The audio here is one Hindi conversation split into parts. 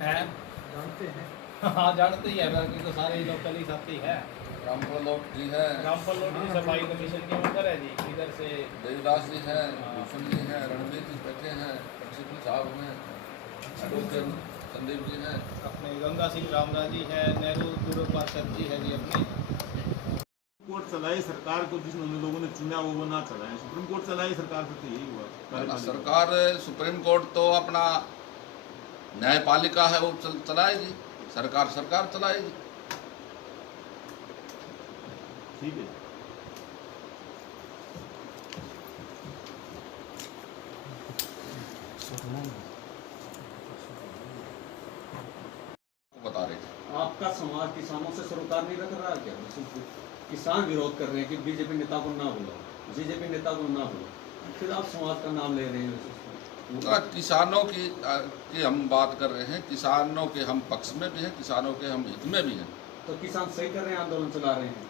हैं। जानते हैं। हाँ जानते ही है, बाकी तो सारे लोकल ही साथी है। रामपुर लोग जी है, रामफल रोड की सफाई कमीशन के ऊपर है जी, इधर से देवदास जी हैं, भूषण जी हैं, रणवीर जी बैठे हैं, प्रिंसिपल साहब हैं, एडवोकेट संदीप जी हैं। अपने गंगा सिंह रामराज जी है, नेहरू पूर्व पार्षद जी है जी अपने। कोर्ट चलाई सरकार को, जिस लोगों ने चुना वो ना चलाए। सुप्रीम कोर्ट चलाई सरकार से, तो यही हुआ। सरकार सुप्रीम कोर्ट तो अपना न्यायपालिका है, वो चलाएगी। सरकार सरकार चलाएगी। ठीक है। बता रहे थे आपका समाज किसानों से सरोकार नहीं रख रहा है क्या? किसान विरोध कर रहे हैं कि बीजेपी नेता को ना बुलाओ, बीजेपी नेता को ना बुलाओ, फिर आप समाज का नाम ले रहे हैं। किसानों की हम बात कर रहे हैं, किसानों के हम पक्ष में भी हैं, किसानों के हम हित में भी हैं। तो किसान सही कर रहे हैं, आंदोलन चला रहे हैं।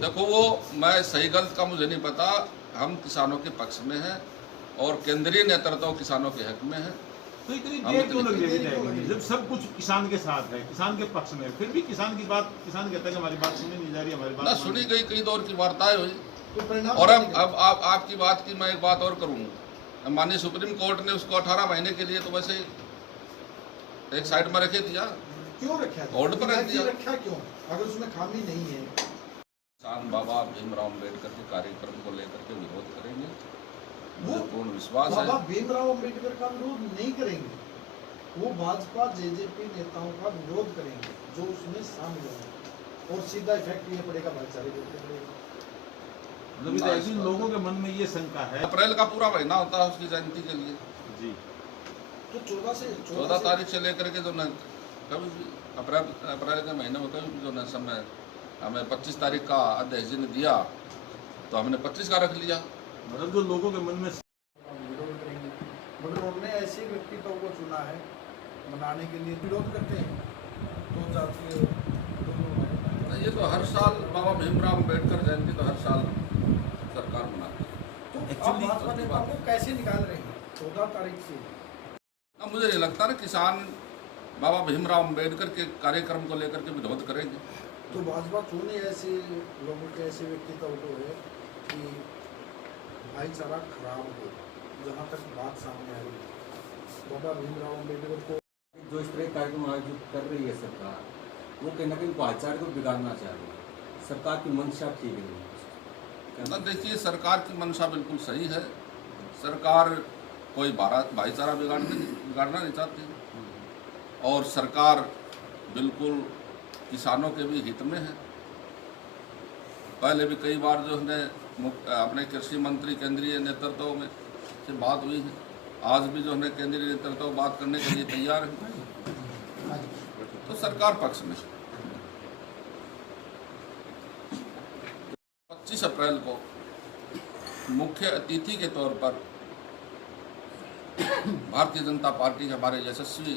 देखो, वो मैं सही गलत का मुझे नहीं पता। हम किसानों के पक्ष में हैं और केंद्रीय नेतृत्व किसानों के हक में है। तो इतनी देर क्यों लग जाएगी जब सब कुछ किसान के साथ है, किसान के पक्ष में? फिर भी किसान की बात, किसान कहता है कि हमारी बात सुनी नहीं जा रही, हमारी बात ना सुनी गई, कई दौर की वार्ताएं हुई। तो और अब आपकी बात की मैं एक बात और करूँगा। माननीय सुप्रीम कोर्ट ने उसको 18 महीने के लिए तो वैसे एक साइड में रखे दिया। क्यों रखा? होल्ड पर रख दिया। रखा क्यों, अगर उसमें खामी नहीं है? किसान बाबा भीमराव अम्बेडकर के कार्यक्रम को लेकर के विरोध करेंगे, वो मुझे पूर्ण विश्वास बाबा है। भीमराव अम्बेडकर का विरोध नहीं करेंगे, वो भाजपा जेजेपी नेताओं का विरोध करेंगे जो उसमें शामिल होंगे, और सीधा इफेक्ट ये पड़ेगा भाईचारे के ऊपर पड़ेगा। मतलब ऐसे लोगों के मन में ये शंका है। अप्रैल का पूरा महीना होता है उसकी जयंती के लिए जी। तो 14 तारीख से लेकर के जो न कभी भी अप्रैल के महीने में कभी भी जो न समय हमें 25 तारीख का अध्यक्ष जी ने दिया तो हमने 25 का रख लिया। मतलब जो लोगों के मन में विरोध करेंगे, मगर उन्होंने ऐसे व्यक्तित्व को चुना है मनाने के लिए। विरोध करते हैं तो जातीय ये तो हर साल बाबा भीमराव अम्बेडकर जयंती तो हर साल सरकार मनाती है। तो आप भाजपा नेताओं को कैसे निकाल रहे हैं 14 तारीख से? अब मुझे नहीं लगता ना किसान बाबा भीमराव अम्बेडकर के कार्यक्रम को लेकर के विरोध करेंगे। तो भाजपा क्यों नहीं ऐसे लोगों के, ऐसे व्यक्तित्व को है कि भाईचारा खराब हो? जहाँ तक बात सामने आ रही है, बाबा भीमराव अम्बेडकर को जो इस तरह कार्यक्रम आयोजित कर रही है सरकार, वो कहीं ना कहीं भाईचारे को बिगाड़ना चाह रही है। सरकार की मंशा ठीक नहीं है। ना देखिए, सरकार की मंशा बिल्कुल सही है। सरकार कोई भाईचारा बिगाड़ना नहीं चाहती और सरकार बिल्कुल किसानों के भी हित में है। पहले भी कई बार जो है अपने कृषि मंत्री केंद्रीय नेतृत्व में से बात हुई है। आज भी जो है केंद्रीय नेतृत्व बात करने के लिए तैयार है। तो सरकार पक्ष में 25 अप्रैल को मुख्य अतिथि के तौर पर भारतीय जनता पार्टी के हमारे यशस्वी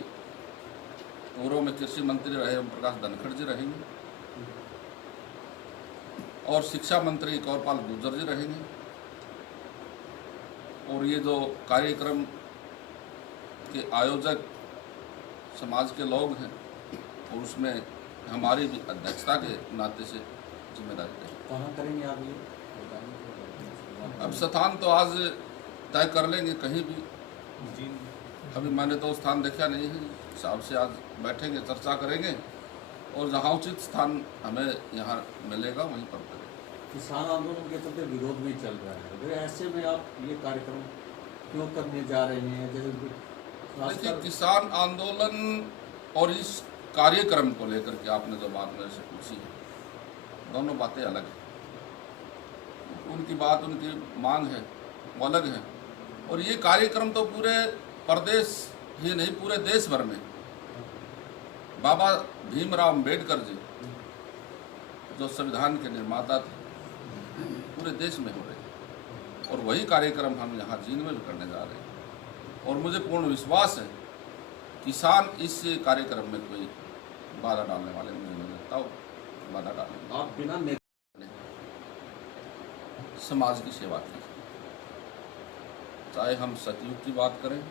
पूर्व में कृषि मंत्री रहे ओम प्रकाश धनखड़ जी रहेंगे और शिक्षा मंत्री कौरपाल गुर्जर जी रहेंगे। और ये जो कार्यक्रम के आयोजक समाज के लोग हैं और उसमें हमारी भी अध्यक्षता के नाते से जिम्मेदारी है। कहाँ करेंगे आप ये? अब स्थान तो आज तय कर लेंगे कहीं भी। अभी मैंने तो स्थान देखा नहीं है, हिसाब से आज बैठेंगे, चर्चा करेंगे और जहाँ उचित स्थान हमें यहाँ मिलेगा वहीं पर करेंगे। किसान आंदोलन के चलते विरोध भी चल रहा है, तो ऐसे में आप ये कार्यक्रम क्यों करने जा रहे हैं? जैसे देखिए, किसान आंदोलन और इस कार्यक्रम को लेकर के आपने जो बात मेरे से पूछी है, दोनों बातें अलग हैं। उनकी बात, उनकी मांग है, वो अलग है। और ये कार्यक्रम तो पूरे प्रदेश ही नहीं, पूरे देश भर में बाबा भीमराव अम्बेडकर जी जो संविधान के निर्माता थे, पूरे देश में हो रहे हैं। और वही कार्यक्रम हम यहाँ जींद में भी करने जा रहे हैं। और मुझे पूर्ण विश्वास है किसान इस कार्यक्रम में कोई बाधा डालने वाले मुझे नहीं लगता हो बाधा डालने। आप बिना समाज की सेवा की, चाहे हम सतयुग की बात करें,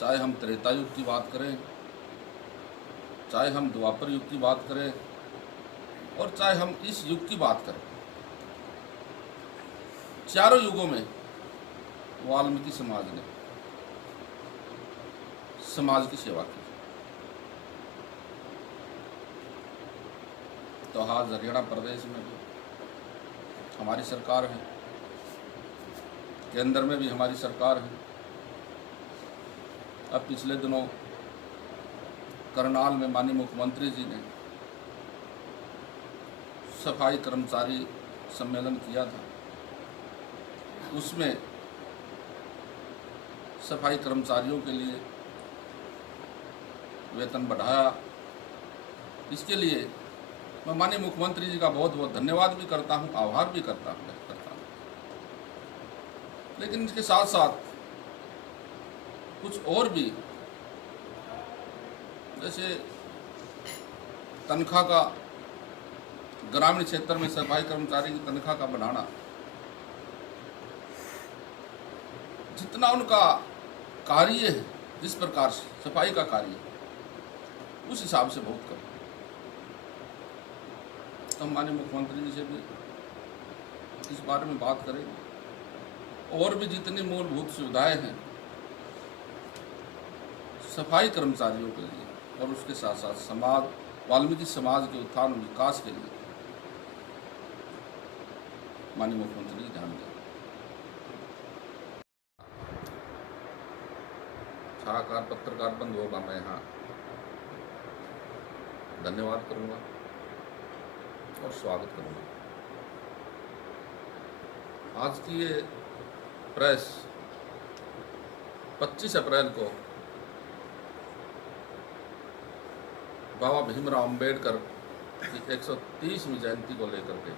चाहे हम त्रेता युग की बात करें, चाहे हम द्वापर युग की बात करें, और चाहे हम इस युग की बात करें, चारों युगों में वाल्मीकि समाज ने समाज की सेवा की। तो आज हरियाणा प्रदेश में भी हमारी सरकार है, केंद्र में भी हमारी सरकार है। अब पिछले दिनों करनाल में माननीय मुख्यमंत्री जी ने सफाई कर्मचारी सम्मेलन किया था। उसमें सफाई कर्मचारियों के लिए वेतन बढ़ाया। इसके लिए मैं माननीय मुख्यमंत्री जी का बहुत बहुत धन्यवाद भी करता हूं, आभार भी करता हूं। लेकिन इसके साथ साथ कुछ और भी, जैसे तनख्वाह का, ग्रामीण क्षेत्र में सफाई कर्मचारी की तनख्वाह का बढ़ाना, जितना उनका कार्य है, जिस प्रकार से सफाई का कार्य है, उस हिसाब से बहुत कम। तो हम माननीय मुख्यमंत्री जी से भी इस बारे में बात करेंगे। और भी जितनी मूलभूत सुविधाएं हैं सफाई कर्मचारियों के लिए, और उसके साथ साथ समाज, वाल्मीकि समाज के उत्थान और विकास के लिए माननीय मुख्यमंत्री जी ध्यान दें। छायाकार पत्रकार बंधुओं का मैं यहाँ धन्यवाद करूँगा और स्वागत करूँगा। आज की ये प्रेस 25 अप्रैल को बाबा भीमराव अंबेडकर की 130वीं जयंती को लेकर के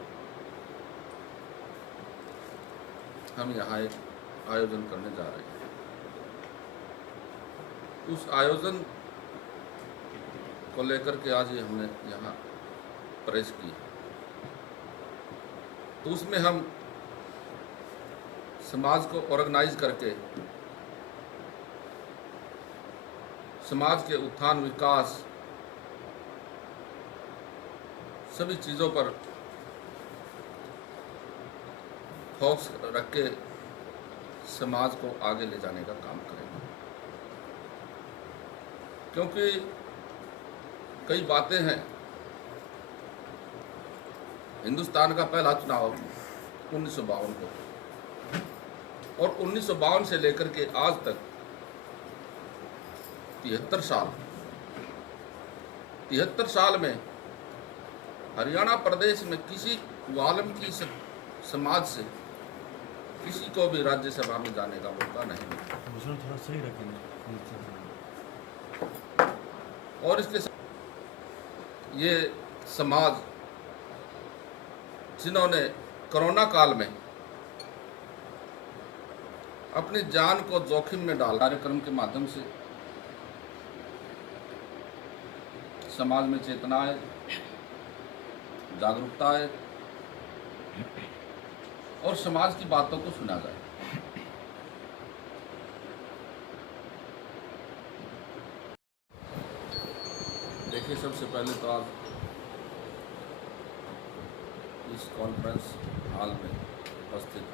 हम यहाँ एक आयोजन करने जा रहे हैं। उस आयोजन को लेकर के आज ये हमने यहाँ प्रेस की, तो उसमें हम समाज को ऑर्गेनाइज करके समाज के उत्थान विकास सभी चीज़ों पर फोकस रख के समाज को आगे ले जाने का काम करेंगे। क्योंकि कई बातें हैं। हिंदुस्तान का पहला चुनाव 1952 को, और 1952 से लेकर के आज तक 73 साल में हरियाणा प्रदेश में किसी वाल्मीकि समाज से किसी को भी राज्यसभा में जाने का मौका नहीं मिला। थोड़ा सही रखेंगे। और इसके साथ ये समाज जिन्होंने कोरोना काल में अपनी जान को जोखिम में डाल कार्यक्रम के माध्यम से समाज में चेतना आए, जागरूकता आए और समाज की बातों को सुना जाए। देखिए, सबसे पहले तो आज इस कॉन्फ्रेंस हॉल में उपस्थित